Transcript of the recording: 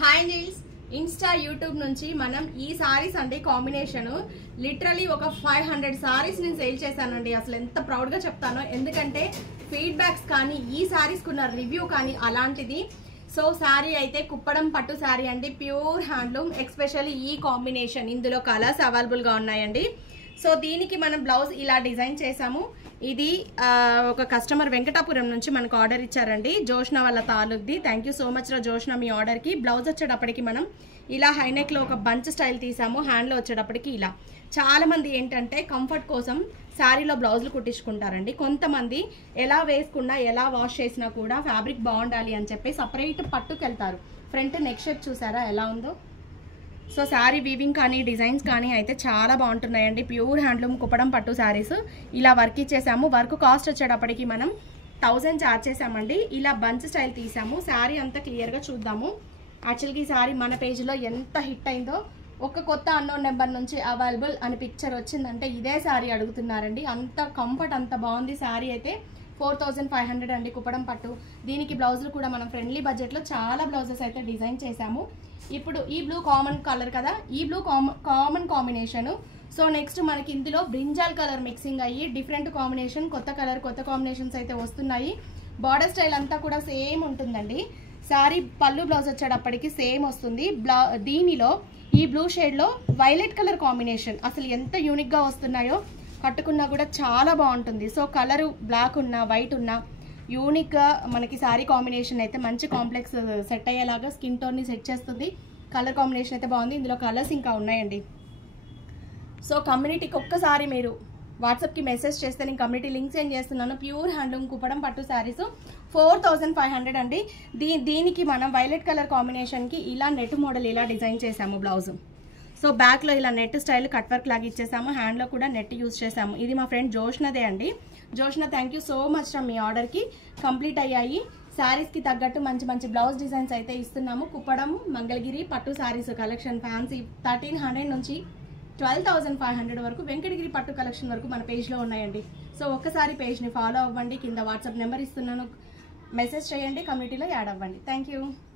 Hi Niels Insta YouTube నుంచి మనం ఈ సారీస్ అంటే కాంబినేషన్ లిటరలీ ఒక 500 సారీస్ నేను సేల్ చేశానండి. అసలు ఎంత ప్రౌడ్ గా చెప్తానో, ఎందుకంటే ఫీడ్బ్యాక్స్ కానీ ఈ సారీస్ కున్న రివ్యూ కానీ అలాంటిది. సో సారీ అయితే కుప్పడం పట్టు సారీ అండి, ప్యూర్ హ్యాండ్లూమ్. ఎస్పెషల్లీ ఈ కాంబినేషన్ ఇందులో కలర్స్ అవైలబుల్ గా ఉన్నాయండి. సో దీనికి మనం బ్లౌజ్ ఇలా డిజైన్ చేసాము. ఇది ఒక కస్టమర్ వెంకటాపురం నుంచి మనకు ఆర్డర్ ఇచ్చారండి, జోష్న వాళ్ళ తాలూక్ది. థ్యాంక్ యూ సో మచ్ రా జోష్న మీ ఆర్డర్కి. బ్లౌజ్ వచ్చేటప్పటికి మనం ఇలా హైనెక్లో ఒక బంచ్ స్టైల్ తీసాము. హ్యాండ్లో వచ్చేటప్పటికి ఇలా. చాలా మంది ఏంటంటే కంఫర్ట్ కోసం శారీలో బ్లౌజులు కుట్టించుకుంటారండి. కొంతమంది ఎలా వేసుకున్నా ఎలా వాష్ చేసినా కూడా ఫ్యాబ్రిక్ బాగుండాలి అని చెప్పి సపరేట్ పట్టుకెళ్తారు. ఫ్రంట్ నెక్ షేప్ చూసారా ఎలా ఉందో. సో శారీ వీవింగ్ కానీ డిజైన్స్ కానీ అయితే చాలా బాగుంటున్నాయండి. ప్యూర్ హ్యాండ్లూమ్ కుప్పడం పట్టు శారీస్ ఇలా వర్క్ ఇచ్చేసాము. వర్క్ కాస్ట్ వచ్చేటప్పటికి మనం 1000 ఛార్జ్ చేసామండి. ఇలా బంచ్ స్టైల్ తీసాము. శారీ అంతా క్లియర్గా చూద్దాము. యాక్చువల్గా ఈ శారీ మన పేజ్లో ఎంత హిట్ అయిందో, ఒక కొత్త అన్నోన్ నెంబర్ నుంచి అవైలబుల్ అని పిక్చర్ వచ్చిందంటే ఇదే శారీ అడుగుతున్నారండి. అంత కంఫర్ట్, అంత బాగుంది శారీ అయితే. 4500 అండి కుప్పడం పట్టు. దీనికి బ్లౌజులు కూడా మనం ఫ్రెండ్లీ బడ్జెట్లో చాలా బ్లౌజెస్ అయితే డిజైన్ చేసాము. ఇప్పుడు ఈ బ్లూ కామన్ కలర్ కదా, ఈ blue common combination. So next మనకి ఇందులో బ్రింజాల్ కలర్ మిక్సింగ్ అయ్యి డిఫరెంట్ కాంబినేషన్, కొత్త కలర్, కొత్త కాంబినేషన్స్ అయితే వస్తున్నాయి. బార్డర్ స్టైల్ అంతా కూడా సేమ్ ఉంటుందండి. శారీ పళ్ళు బ్లౌజ్ వచ్చేటప్పటికి సేమ్ వస్తుంది. దీనిలో ఈ బ్లూ షేడ్లో వైలెట్ కలర్ కాంబినేషన్ అసలు ఎంత యూనిక్గా వస్తున్నాయో, కట్టుకున్నా కూడా చాలా బాగుంటుంది. సో కలరు బ్లాక్ ఉన్నా వైట్ ఉన్నా యూనిక్గా మనకి శారీ కాంబినేషన్ అయితే మంచి కాంప్లెక్స్ సెట్ అయ్యేలాగా స్కిన్ టోన్ని సెట్ చేస్తుంది. కలర్ కాంబినేషన్ అయితే బాగుంది. ఇందులో కలర్స్ ఇంకా ఉన్నాయండి. సో కమ్యూనిటీకి ఒక్కసారి మీరు వాట్సాప్కి మెసేజ్ చేస్తే నేను కమ్యూనిటీ లింక్ సెండ్ చేస్తున్నాను. ప్యూర్ హ్యాండ్లూమ్ కుప్పడం పట్టు శారీస్ 4500 అండి. దీనికి మనం వైలెట్ కలర్ కాంబినేషన్కి ఇలా నెట్ మోడల్ ఇలా డిజైన్ చేసాము బ్లౌజ్. సో బ్యాక్లో ఇలా నెట్ స్టైల్ కట్ వర్క్ లాగా ఇచ్చేసాము. హ్యాండ్లో కూడా నెట్ యూజ్ చేసాము. ఇది మా ఫ్రెండ్ జోష్నదే అండి. Joshna thank you so much మీ ఆర్డర్కి. కంప్లీట్ అయ్యాయి. శారీస్కి తగ్గట్టు మంచి మంచి బ్లౌజ్ డిజైన్స్ అయితే ఇస్తున్నాము. కుప్పడం మంగళగిరి పట్టు శారీస్ కలెక్షన్ ఫ్యాన్సీ 1300 నుంచి 12500 వరకు వెంకటగిరి పట్టు కలెక్షన్ వరకు మన పేజ్లో ఉన్నాయండి. సో ఒక్కసారి పేజ్ని ఫాలో అవ్వండి. కింద వాట్సాప్ నెంబర్ ఇస్తున్నాను, మెసేజ్ చేయండి, కమ్యూనిటీలో యాడ్ అవ్వండి. Thank you.